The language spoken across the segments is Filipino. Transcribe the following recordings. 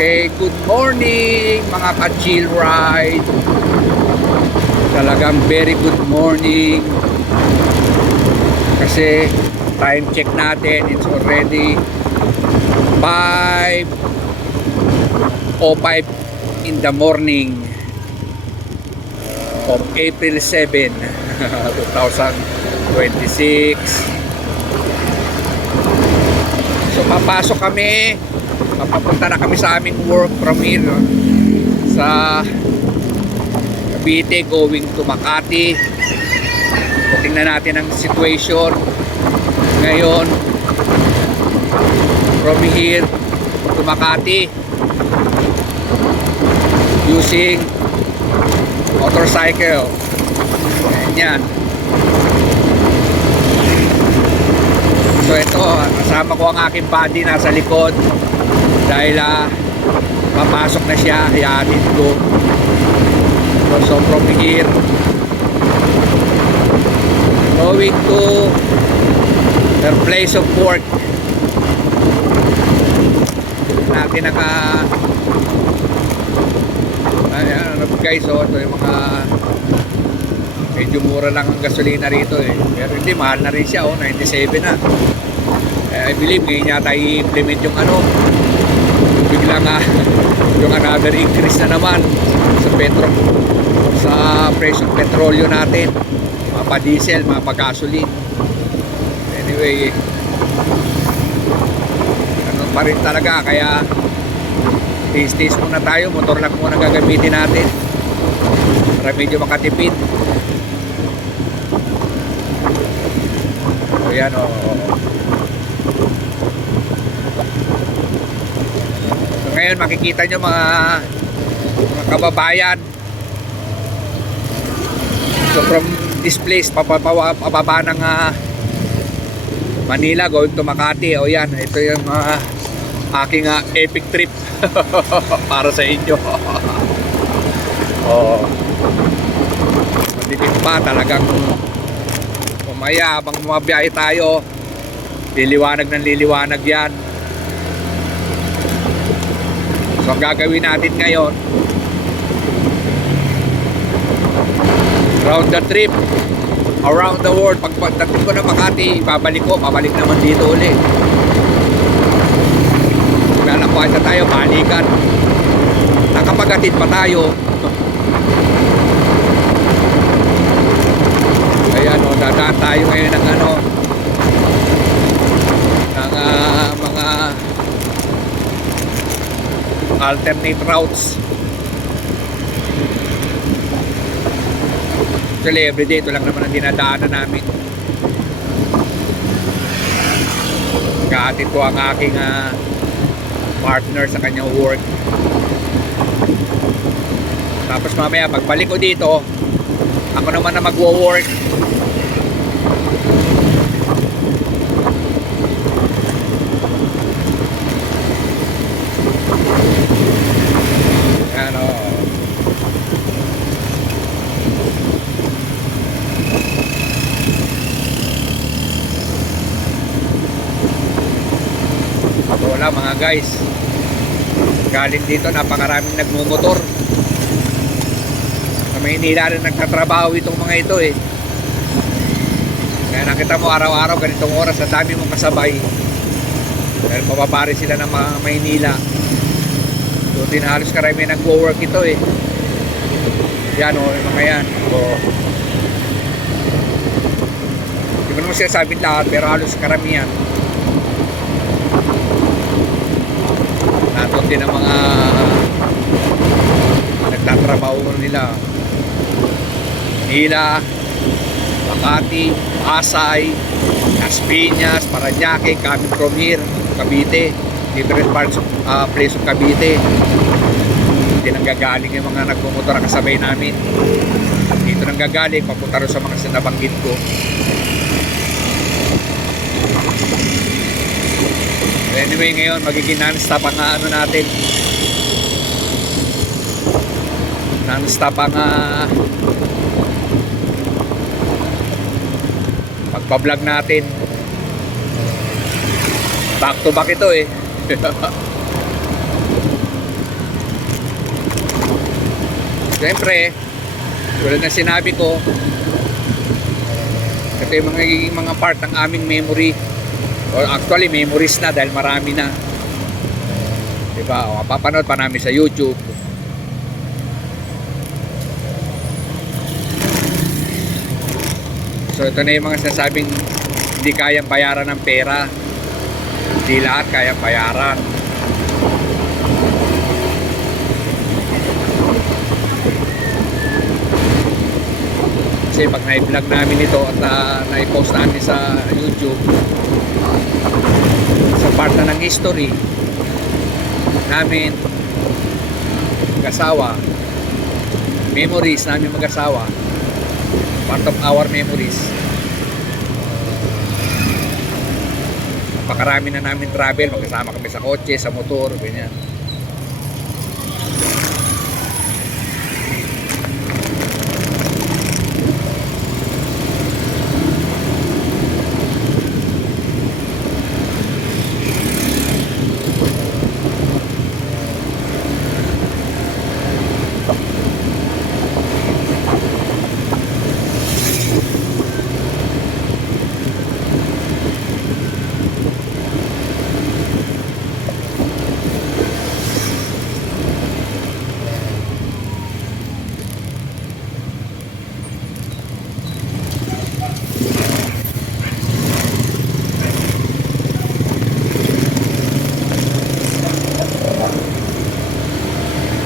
Okay, good morning mga ka-chill ride. Talagang very good morning. Kasi time check natin, it's already 5:05 in the morning of April 7, 2026. So papasok kami, papunta na kami sa aming work from here, no? Sa Cavite going to Makati. Tingnan natin ang situation ngayon from here to Makati using motorcycle. Yan. So ito, kasama ko ang aking buddy nasa likod dahil papasok na siya, ihatid ko. So from here going to their place of work. Natin ano guys, so ito yung mga medyo mura lang ang gasolina rito eh, pero hindi, mahal na rin siya, 97 na. I believe ngayon yata i-implement yung biglang yung another increase na naman sa presyong petrolyo natin, mga pa-diesel, mga pa-gasoline. Anyway, ano pa rin talaga, kaya taste muna tayo, motor lang muna gagamitin natin para medyo makatipid. So yan o. So ngayon makikita nyo mga kababayan. So from this place pababa ng Manila going to Makati. O yan, ito yung aking epic trip para sa inyo. Madilim pa talagang umaya habang bumabiyahe tayo, liliwanag ng liliwanag yan. So ang gagawin natin ngayon, round the trip around the world. Pagdating ko na Makati, babalik naman dito ulit. Lalakwasa tayo, balikan. Nakapagatid pa tayo. Ayan o, dadaan tayo ngayon ng mga alternate routes. Actually, everyday ito lang naman ang dinadaanan namin. Kaatid ko ang aking partner sa kanyang work. Tapos mamaya pagbalik ko dito, ako naman na magwo-work. Ano, wala mga guys, galing dito napakaraming nagmumotor. Sa Maynila rin nagtatrabaho itong mga ito eh. Kaya nakita mo araw-araw ganitong oras, ang dami mong kasabay dahil pababa rin sila ng mga Maynila. So din halos karami nag-work ito eh. Yan o, yung mga yan. So, hindi ko naman sinasabing lahat, pero halos karamihan. Nato din ang mga nagtatrabaho nila. Manila, Makati, Pasay, Las Piñas, Parañaque, coming from here, Cavite, different parts of place of Cavite. Hindi nanggagaling yung mga nagmumotor ang kasabay namin. Dito nanggagaling, papunta rin sa mga sinabanggit ko. Anyway, ngayon magiging non-stop ang natin. Non-stop ang pagpa-vlog natin. Back to back ito eh. Siyempre, tulad na sinabi ko, ito yung mga part ng aming memory. Or actually, memories na dahil marami na. Diba? O, mapapanood pa namin sa YouTube. So, ito na yung mga sinasabing hindi kayang bayaran ng pera. Hindi lahat kayang bayaran. Kasi pag na-vlog namin ito at na-post namin sa YouTube, sa part na ng history namin mag-asawa, memories namin mag-asawa, part of our memories, napakarami na namin travel, magkasama kami sa kotse, sa motor, ganyan.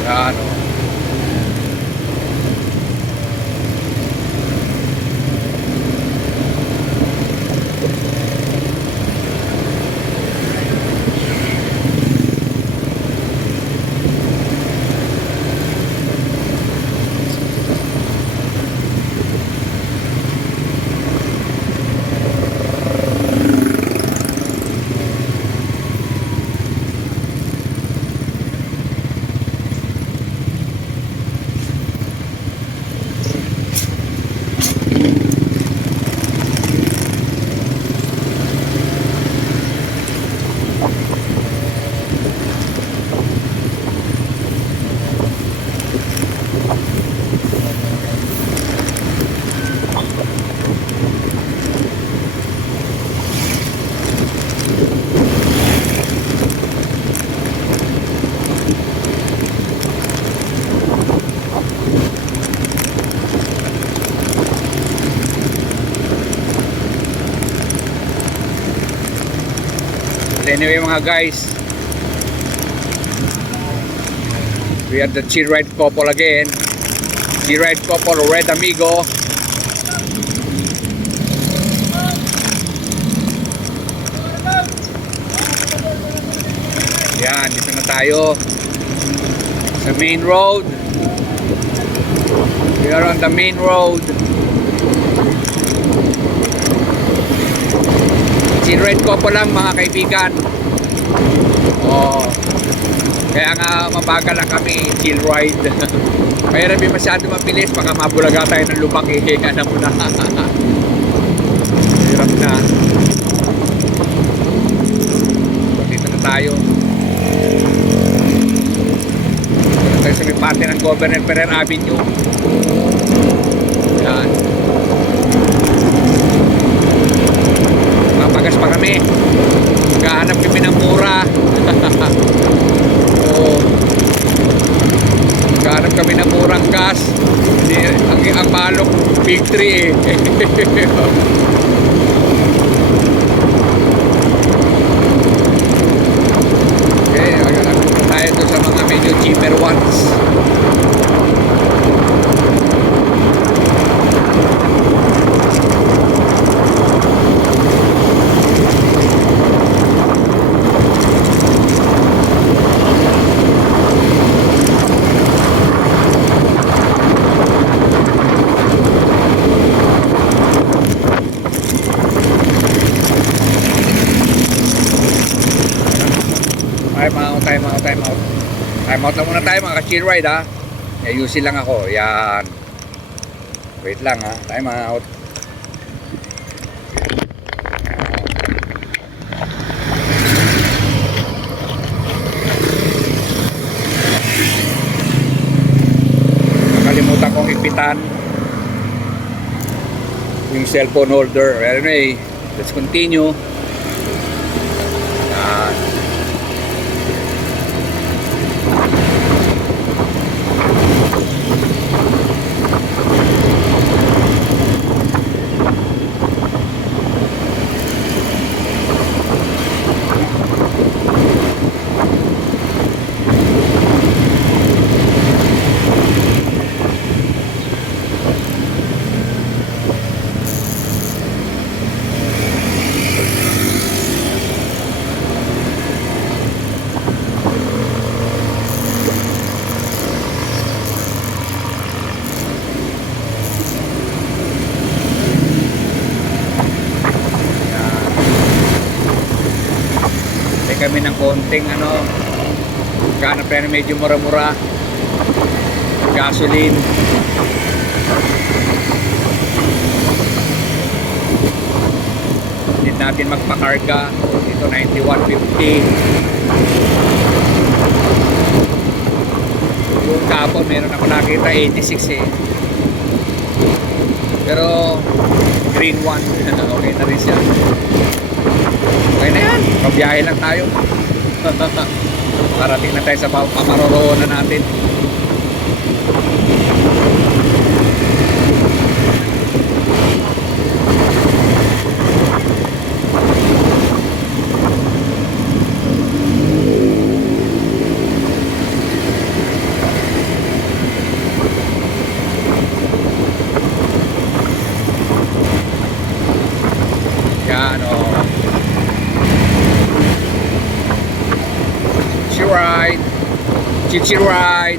Ano, anyway mga guys, we are the Chill-Ride couple again. Chill-Ride couple, Red Amigo. Yan, dito na tayo sa main road. We are on the main road. Chill-Ride couple lang mga kaibigan. Oh, kaya nga mabagal lang kami, chill-ride. Kaya rin masyado mabilis, baka mabulaga tayo ng lubak eh. Ano mo na. Hirap na. Dito na tayo. Dito na tayo sa may parte ng Governor Ferrer Avenue. Yan. Papagas pa kami. Maghahanap kami ng mura. Oo. Maghahanap kami ng murang gas. Ang balok big 3 eh. Okay, maghahanap tayo doon sa mga medyo cheaper ones. Time out. Time out na muna tayo mga ka-chill ride ha. Ayusin lang ako. Yan. Wait lang ha. Time out. yung cellphone holder. Anyway, let's continue. Yan. Kami ng konting ganap na medyo mura-mura gasoline. Hindi natin magpakarga dito 91.50. Yung kapon meron ako nakita 86 pero green one okay na rin siya. Okay na yan, pabiyahe lang tayo. Parating na tayo sa pamaroroonan natin. Yan ride, chichi ride.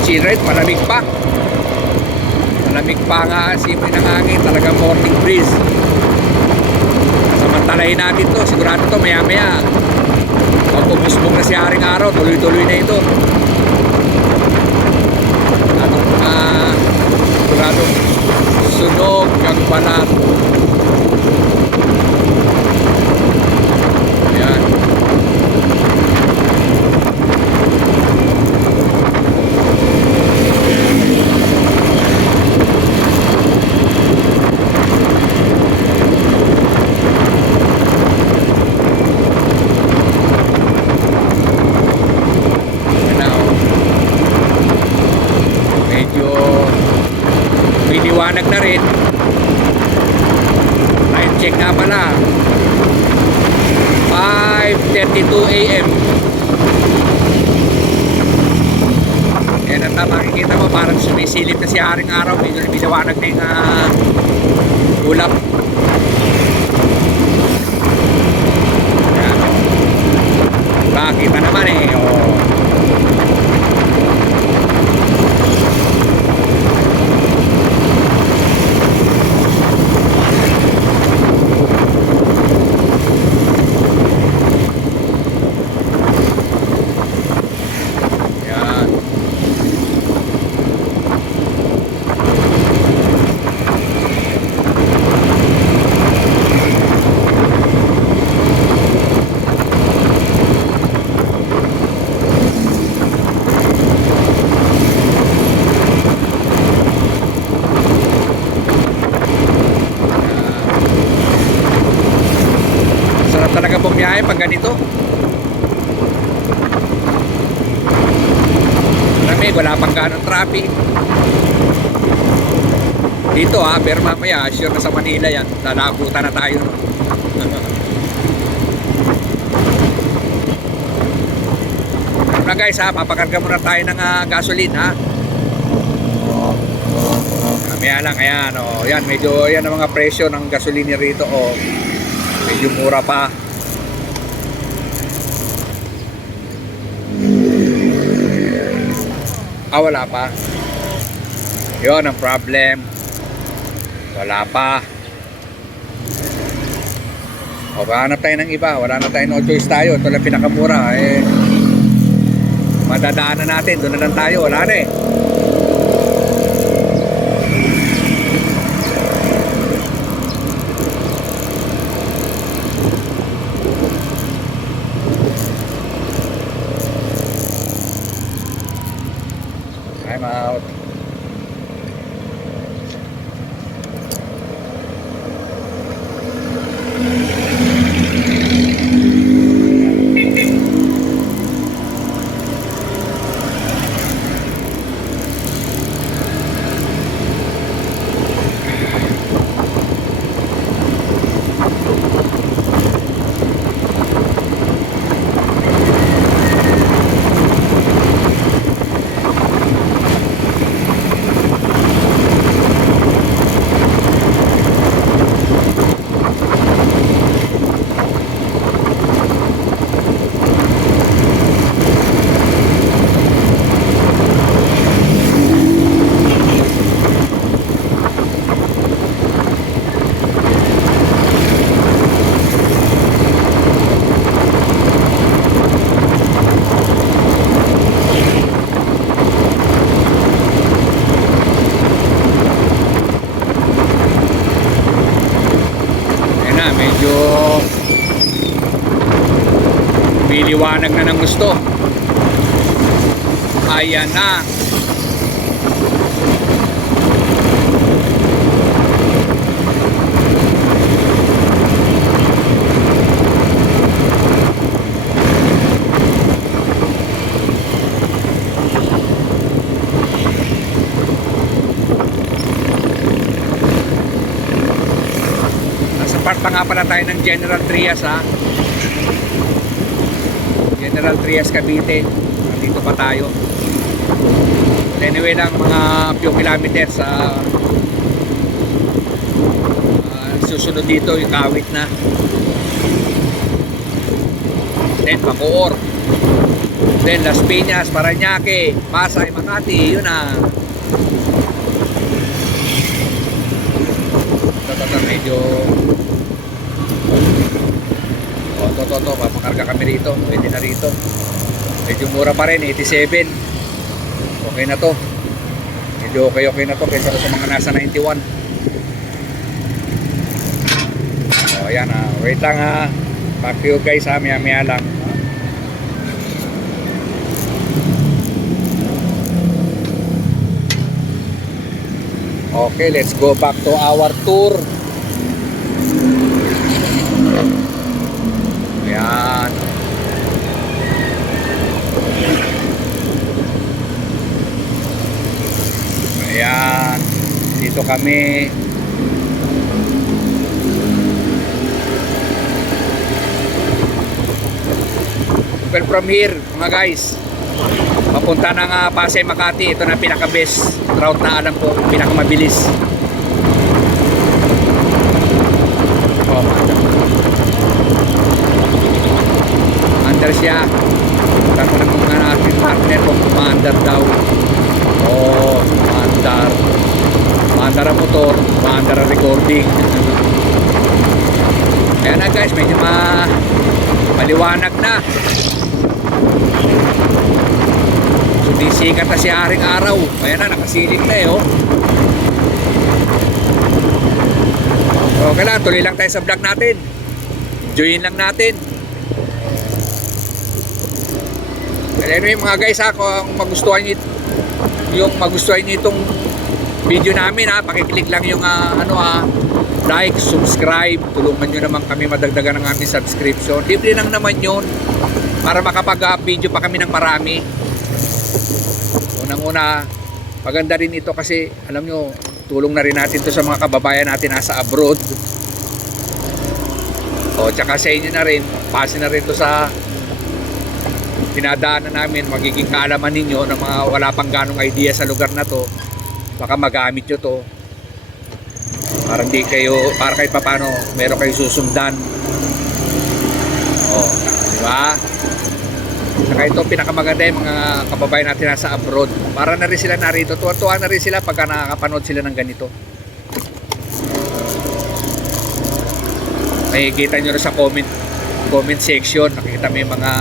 Chichi ride, malamig pa. Malamig pa nga simoy ng hangin, talagang morning breeze. Samantalahin natin to, sigurado to maya maya pag pumusbog na si Haring Araw, tuloy-tuloy na ito. Siguradong sunog ang balat. Ayan. Liwanag na rin. Time check nga pala 5:32 AM. Yan ang makikita mo, parang sumisilip na si Haring Araw. Medyo liwanag na yung ulap. Nakita naman talaga bumiyahe pag ganito. Malamig, wala pang ganong traffic dito pero mamaya sure na sa Manila yan, lalabutan na tayo na guys papakarga muna tayo ng gasoline mamaya lang. Ayan yan, medyo yan ang mga presyo ng gasolina rito medyo mura pa. Wala pa. Yun ang problem. Wala pa. Hanap tayo ng iba. Wala na tayo, no choice tayo. Ito lang pinakamura. Madadaanan natin. Doon na lang tayo. Wala na Biliwanag na ng gusto. Ayan na. Nasa part pa nga pala tayo ng General Trias, ha. General Trias, Cavite. Dito pa tayo. Anyway lang, mga few kilometers sa susunod dito yung Kawit na. Then Bacoor. Then Las Piñas, Parañaque, Pasay, Makati. Yun na. Ito medyo to papakarga kami rito, pwede na rito. Medyo mura pa rin, 87. Okay na to. Medyo okay na to kaysa sa mga nasa 91. So ayan, wait lang, ha. Back to you guys, ha. Maya lang. Okay, let's go back to our tour. Ayan. Ayan. Dito kami. Well, from here, mga guys, papunta ng Pasay, Makati. Ito na pinaka-best route na alam ko, pinakamabilis. Oh, under siya. Tanong ng mga ating partner kung maandar daw. Oh, maandar. Maandar ang motor, maandar ang recording. Ayan na guys, medyo maliwanag na. Sumisikat na si Haring Araw. Ayan na, nakasiling na oh. Okay lang, tuloy lang tayo sa vlog natin. Enjoyin lang natin. Anyway mga guys, kung magustuhan nyo itong video namin, pakiclick lang yung like, subscribe. Tulungan nyo naman kami madagdagan ng aming subscription. Libre lang naman yun para makapag-video pa kami ng marami. Unang-una, maganda rin ito kasi alam nyo, tulong na rin natin to sa mga kababayan natin nasa abroad. O tsaka sa inyo na rin, pasi na rin to sa dinadaanan namin, magiging kaalaman ninyo na mga wala pang ganong idea sa lugar na to, baka magamit nyo to para hindi kayo, para kahit papano meron kayo susundan. O, diba? Saka ito pinakamaganda yung mga kababayan natin nasa abroad, para na rin sila narito, tuwa-tuwa na rin sila pagka nakakapanood sila ng ganito. Makikita nyo rin sa comment section, nakikita mo yung mga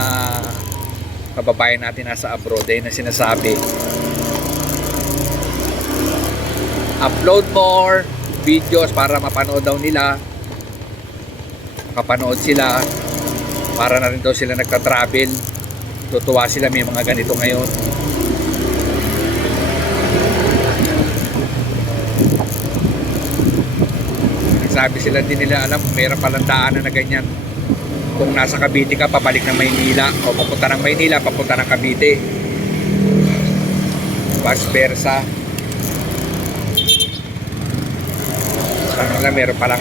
kababayan natin nasa abroad na sinasabi, upload more videos para mapanood daw nila, makapanood sila, para na rin daw sila nagta-travel, tutuwa sila may mga ganito ngayon. Nagsabi sila, din nila alam mayroon palang daanan na ganyan. Kung nasa Cavite ka, pabalik ng Maynila, o papunta ng Maynila, papunta ng Cavite, vice versa. Sana lang meron palang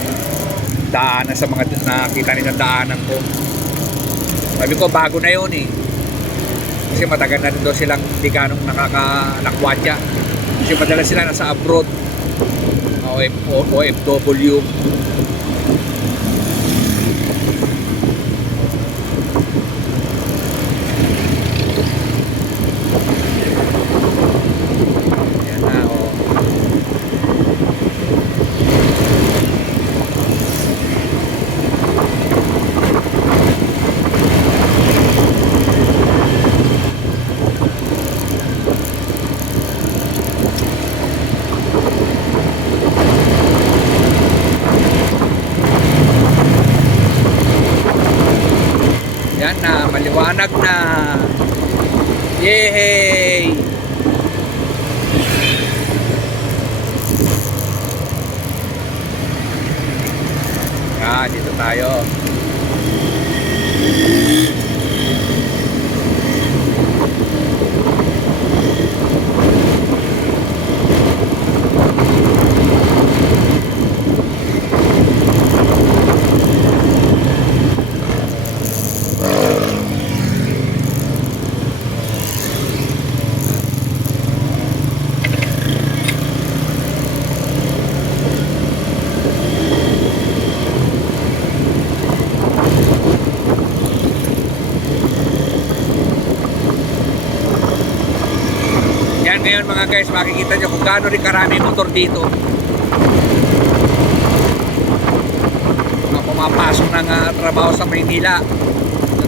daanan sa mga nakita nilang daanan ko. Sabi ko bago na yun kasi matagal na rin daw silang hindi ganong nakakalakwatya, kasi madalas sila nasa abroad, OFW. Yan na, maliwanag na. Yay! Yan, dito tayo. Yan ngayon mga guys, makikita nyo kung gaano rin karami motor dito. Mga pumapasok ng trabaho sa Maynila.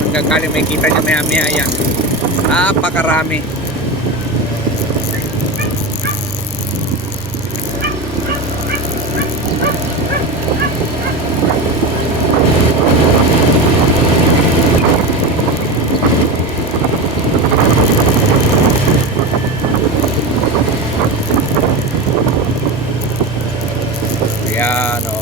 Nagkakaling may kita nyo maya maya yan. Napakarami. Ayan o.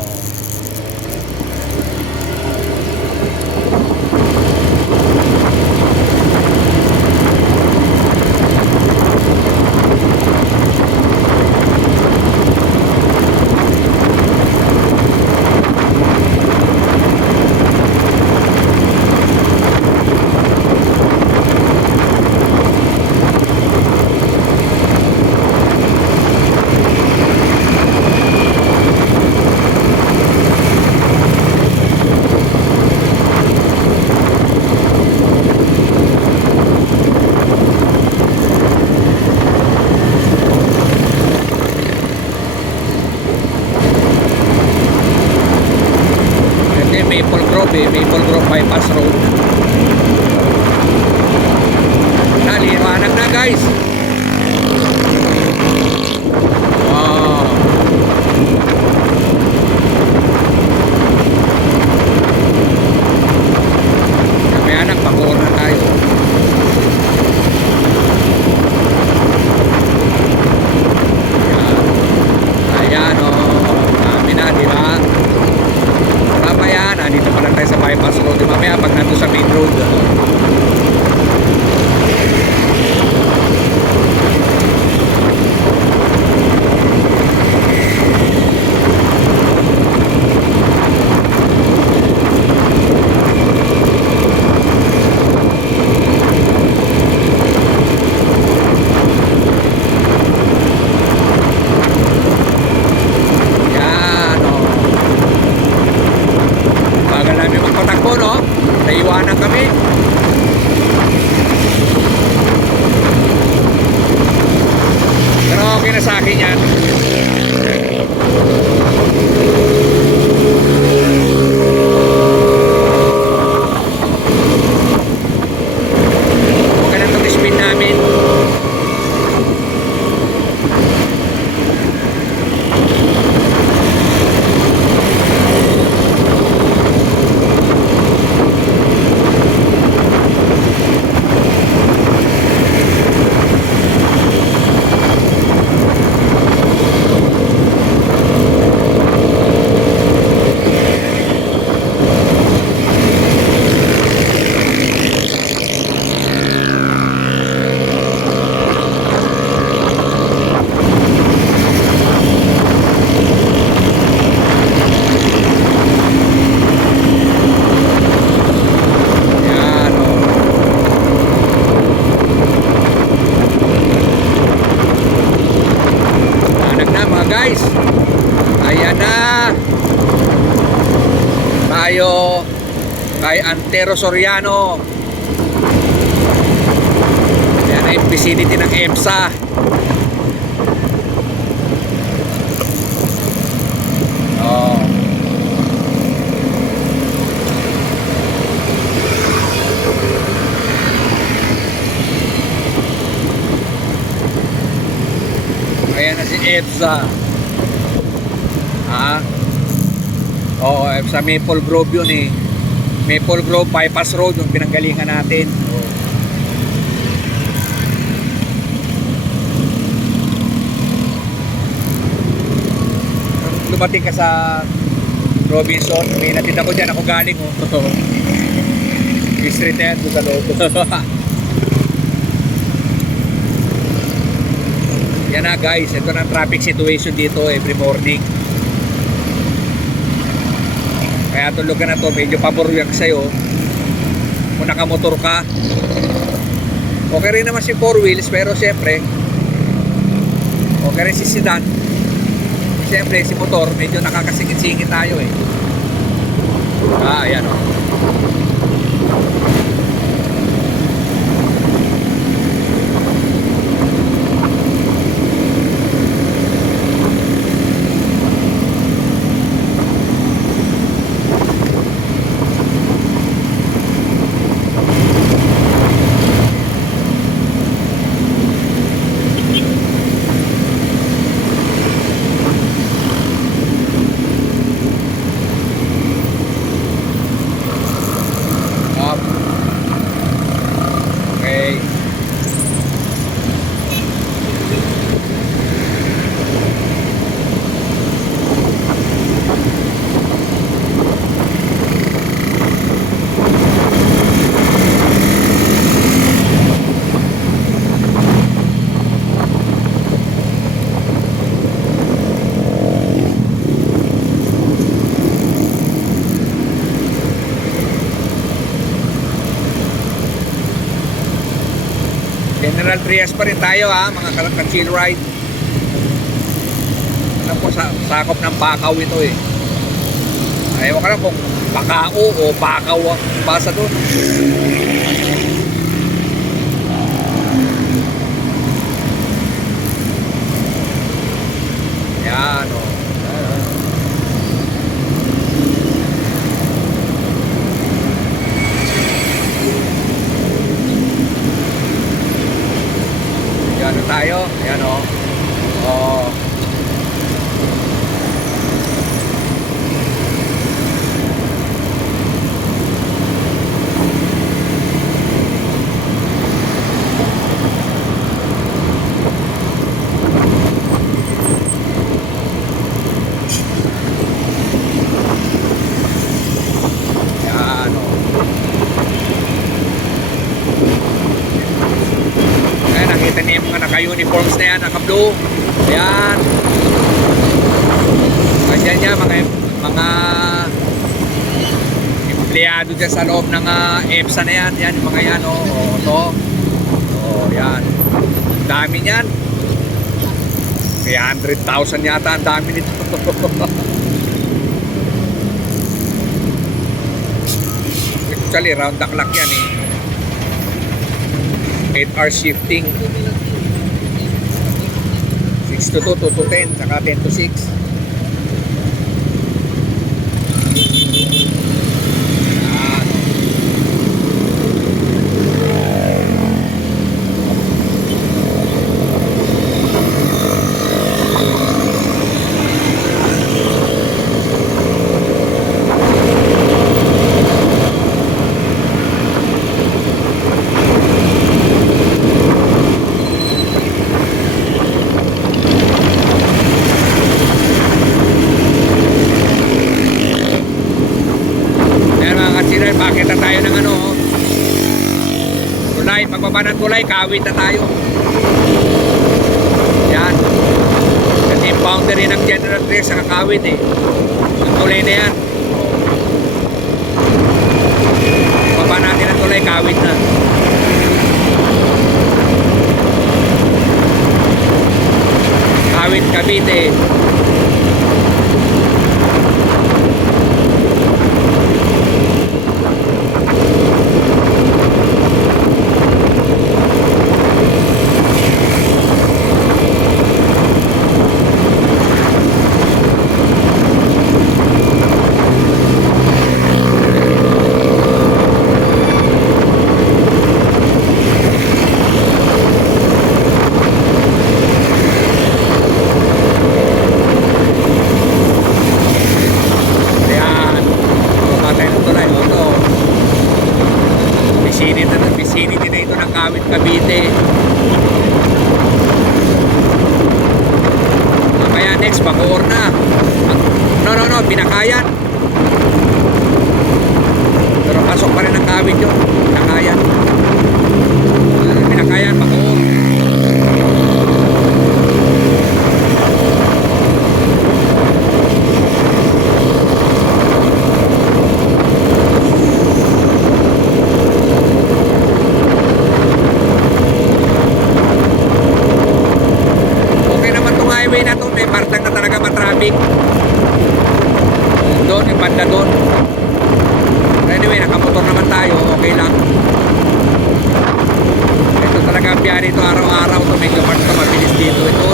Maple Grove Bypass Road. Naliwanag na guys. Wow. Kaya nagpakor na tayo. Ayan o. Kami na, di ba? Mamaya na, dito pa lang tayo sa bypass road. Mamaya pag nandun sa main road. Naiwanan kami. Pero okay na sa akin yan. Okay na itong spin namin. Guys, ayan na tayo kay Antero Soriano. Ayan na yung vicinity ng EMSA. Oh. Ayan na si EMSA. Ha? Oo, sa Maple Grove yun eh. Maple Grove Bypass Road yung pinanggalingan natin. Nung dumating ka sa Robinson, may natid ako dyan, ako galing street na yan doon sa loob. Yan na guys, ito na ang traffic situation dito every morning. Kaya itong lugar na to medyo paboryak sa'yo kung nakamotor ka. Okay rin naman si 4 wheels, pero siyempre okay rin si sedan. Siyempre si motor medyo nakakasingit-singit tayo eh. Ayan o. Okay. General Trias pa rin tayo ha, mga ka-chill ride. Alam po, sakop ng Bakaw ito eh. Ayaw ka lang kung Bakao o Bakaw ang basa doon. Yan o. Yan o tayo. Yan o. Oh. Nakita niyo yung mga naka-uniforms na yan, naka-blue. Ayan. Ayan niya, mga empleyado dyan sa loob ng EPSA na yan. Yan, yung mga yan, o. Ito. O, yan. Dami niyan. 300,000 yata ang dami nito. Actually, round the clock yan eh. 8 hours shifting. 6 to 2, 2 to 10, saka 10 to 6. Makita tayo ng ano, tulay, pagbaba ng tulay, kawit na tayo. Yan. Kasi yung boundary ng General Trias sa kakawit eh. Yung tulay na yan. Pagbaba natin ng tulay, kawit na. Kawit, Cavite. vicinity na ito ng Kawit, Cavite. Kaya next, Bacoor na. No, Binakayan. Pero pasok pa rin ang Kawit yun. Binakayan, Bacoor. Highway na to, may partang na talaga matraffic doon, yung banda doon. Anyway, nakamotor naman tayo, okay lang. Ito talaga ang biyahe ito araw-araw to, medyo part to, mabilis dito ito.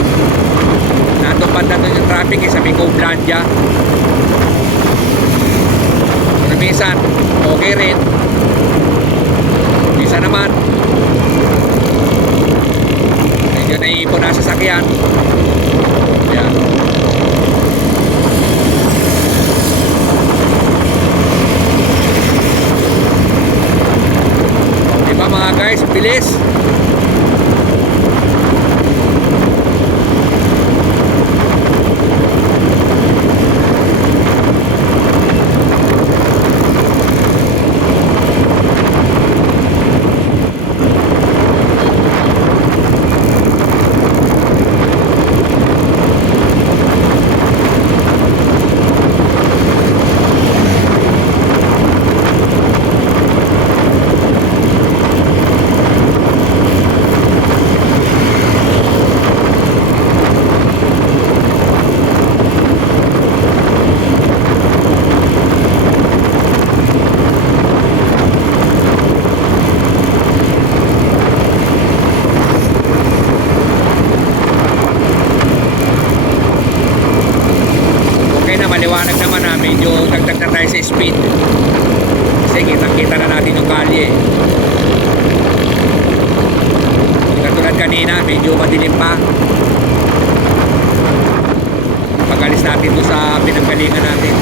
Nandun banda doon yung traffic sa Mico Blandia. Pero minsan okay rin, minsan naman medyo naiipon na sa sakyan. Yan. Diba mga guys, bilis. Maliwanag naman na medyo dagdag na tayo sa speed kasi kitang-kita na natin yung kalye. Katulad kanina, medyo madilim pa. Pag-alis natin doon sa pinanggalingan natin.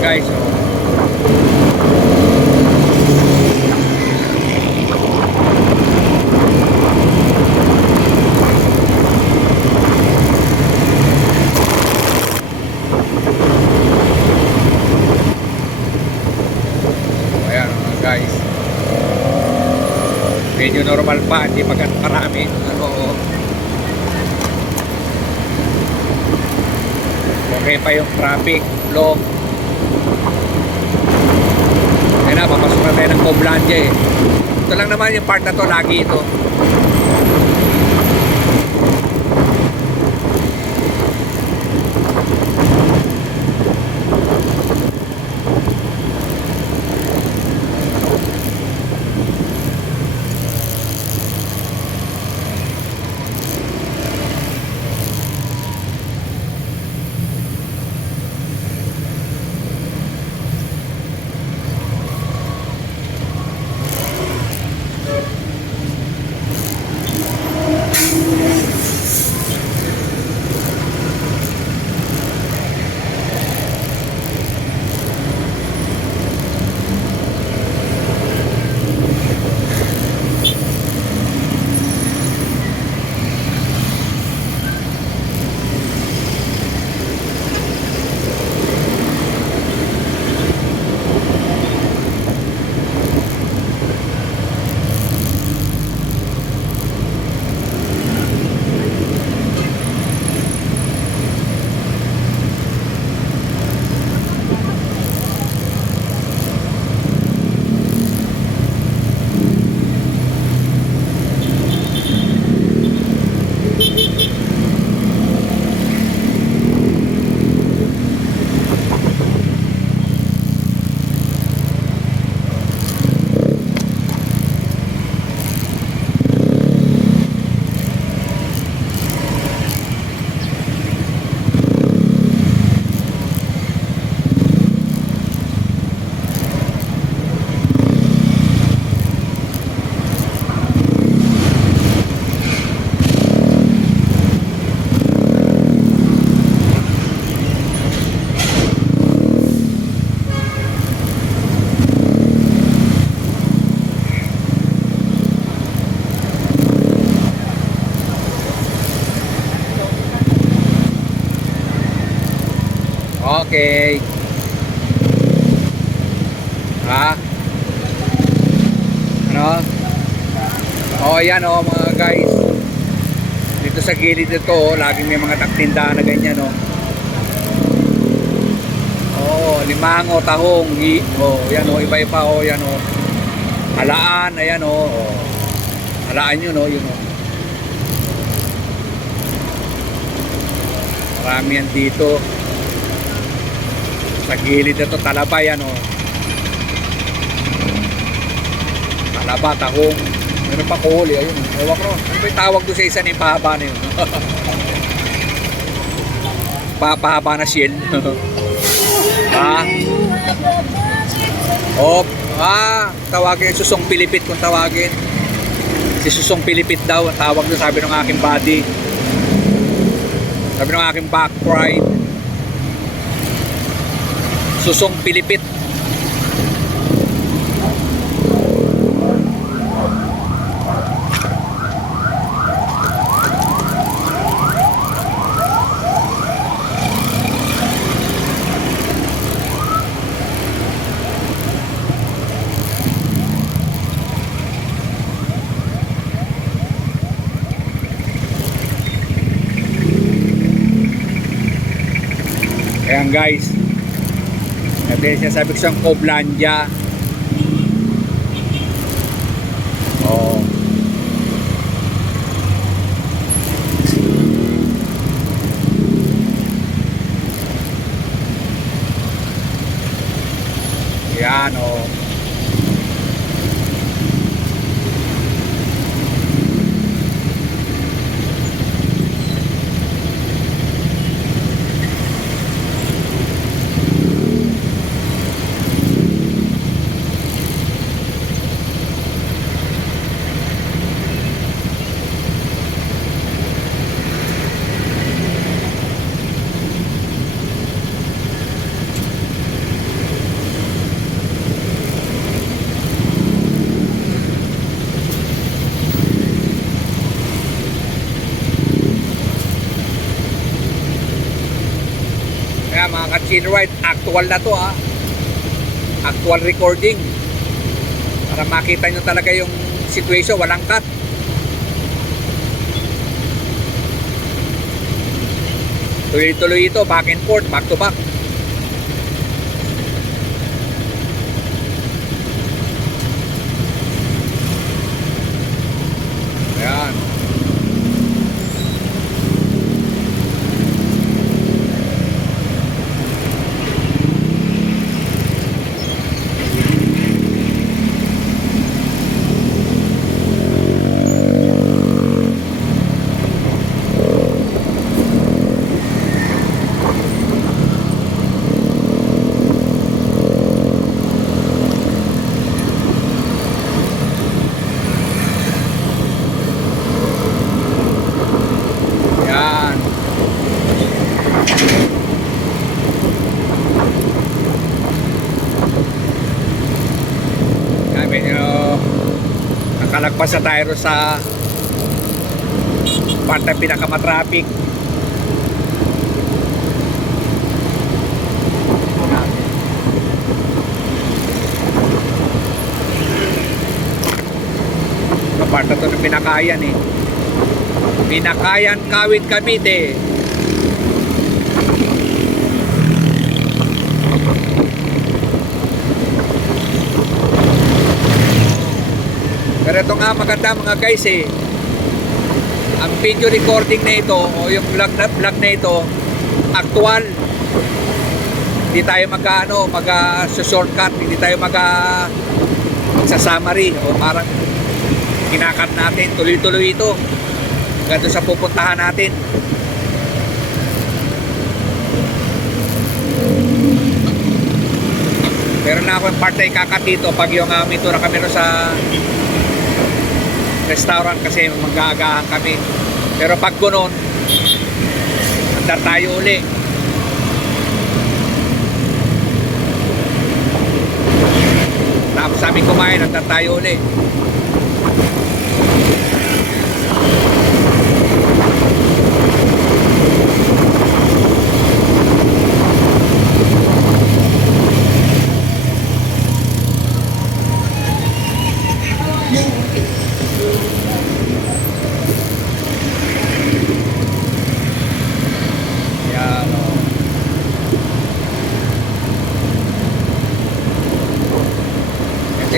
Guys, ayan guys, medyo normal pa, hindi pa ganun karami. Okay pa yung traffic flow. Kaya na, papasok na tayo ng Coblandia eh. Ito lang naman yung part na to, lagi ito. Okay. Ha? Ano? Oh, yan oh mga guys. Dito sa gilid nito, oh, laging may mga taktindahan na ganyan, oh. Oh, limango, tahong, oh, yan oh, iba-iba oh, yan oh. Halaan, ayan oh. Oh. Halaan yun oh, yun oh. Marami yan dito. Sa gilid nito, talaba yan oh. Talaba, tahong. Meron pa kuhuli, ayun. Ewan ko, ano ba yung tawag doon sa isa na yung pahaba na yun? Pahaba na shell. Ha? Oh, tawagin, susong pilipit kung tawagin. Si susong pilipit daw, ang tawag doon, sabi ng aking body. Sabi ng aking back pride. Susong pilipit. Ayan guys, ito yung sinasabi ko siyang Coblandia. Oh. Ayan oh. Kaya mga ka-chill ride, actual na to ha. Actual recording. Para makita nyo talaga yung situation, walang cut. Tuloy-tuloy ito, back and forth, back to back. Ayan. Nakalagpas na tayo sa parte pinakamatraffic. Sa parte to ng Pinakayan eh. Pinakayan, Kawit, Cavite. Pero ito nga maganda mga guys eh. Ang video recording na ito o yung vlog na ito actual. Hindi tayo mag-shortcut, hindi tayo magsa-summary o parang kinakat natin, tuloy-tuloy ito hanggang sa pupuntahan natin. Meron na akong part na ikakat dito pag yung mito na kami sa restaurant kasi mag-aagahan kami. Pero pag ganoon, andar tayo uli. Tapos sabi kumain, andar tayo uli.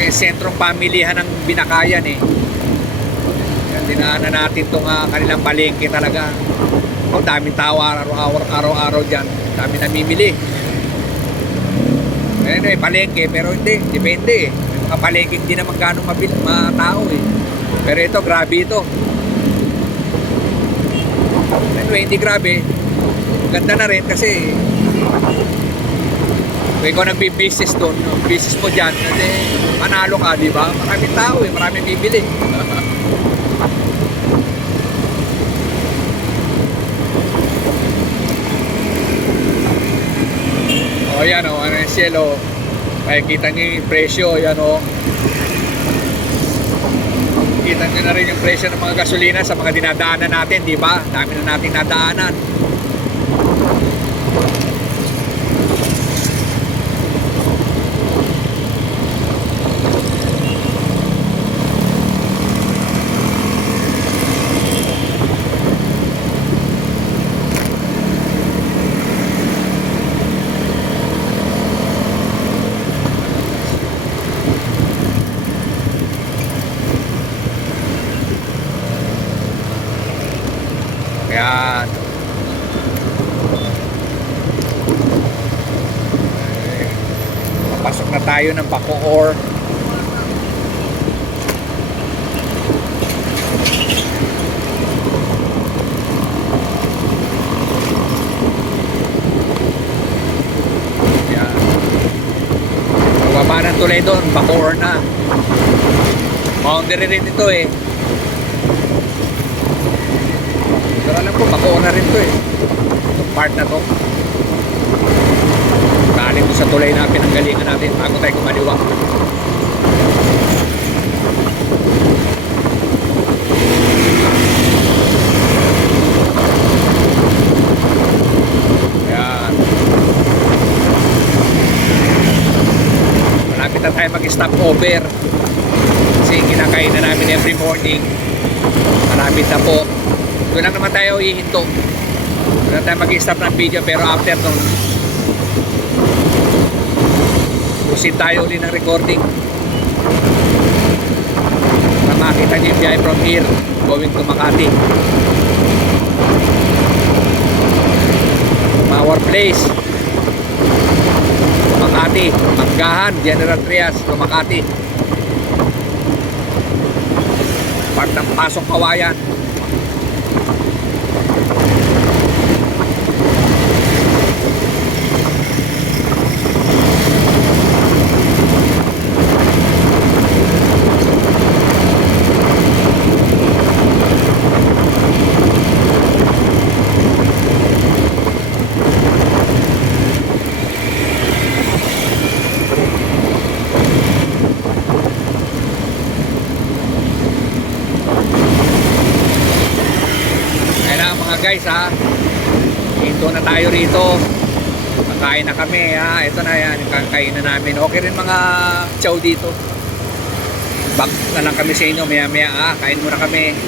Kasi sentrong pamilihan ng Binakayan eh. Yan, dinaanan natin itong kanilang palengke talaga. O, daming tao araw-araw dyan. Dami namimili. Anyway, palengke, pero hindi. Depende eh. May mga palengke hindi naman ganong matao eh. Pero ito, grabe ito. Anyway, hindi grabe. Ganda na rin kasi kung ikaw nagbi-business doon, business mo dyan, kasi manalo ka, di ba? Maraming tao eh, maraming bibili. O yan o, ano yung cielo. Makikita nyo yung presyo, yan o. Kita nyo na rin yung presyo ng mga gasolina sa mga dinadaanan natin, di ba? Dami na nating nadaanan. Yan. Pasok na tayo ng Bacoor. Yan. Bababa ng tulay doon, Bacoor na. Boundary rin ito eh. Pero alam ko, Bacoor na rin to eh. Itong part na to. Galing to sa tulay na pinanggalingan natin bago tayo kumaliwa. Ayan. Malapit na tayo mag-stop over. Kasi kinakain na namin every morning. Malapit na po. Doon lang naman tayo ihinto. Doon lang tayo mag-stop ng video, pero after nun proceed tayo ulit ng recording para makita nyo yung biyahe from here going to Makati. From our place to Makati, Manggahan, General Trias to Makati, part ng Pasong Kawayan. Guys ha, ito na tayo rito, kakain na kami ha, ito na yan, kakain na namin. Okay rin mga chow dito, back na lang kami sa inyo maya maya ha, kain muna kami.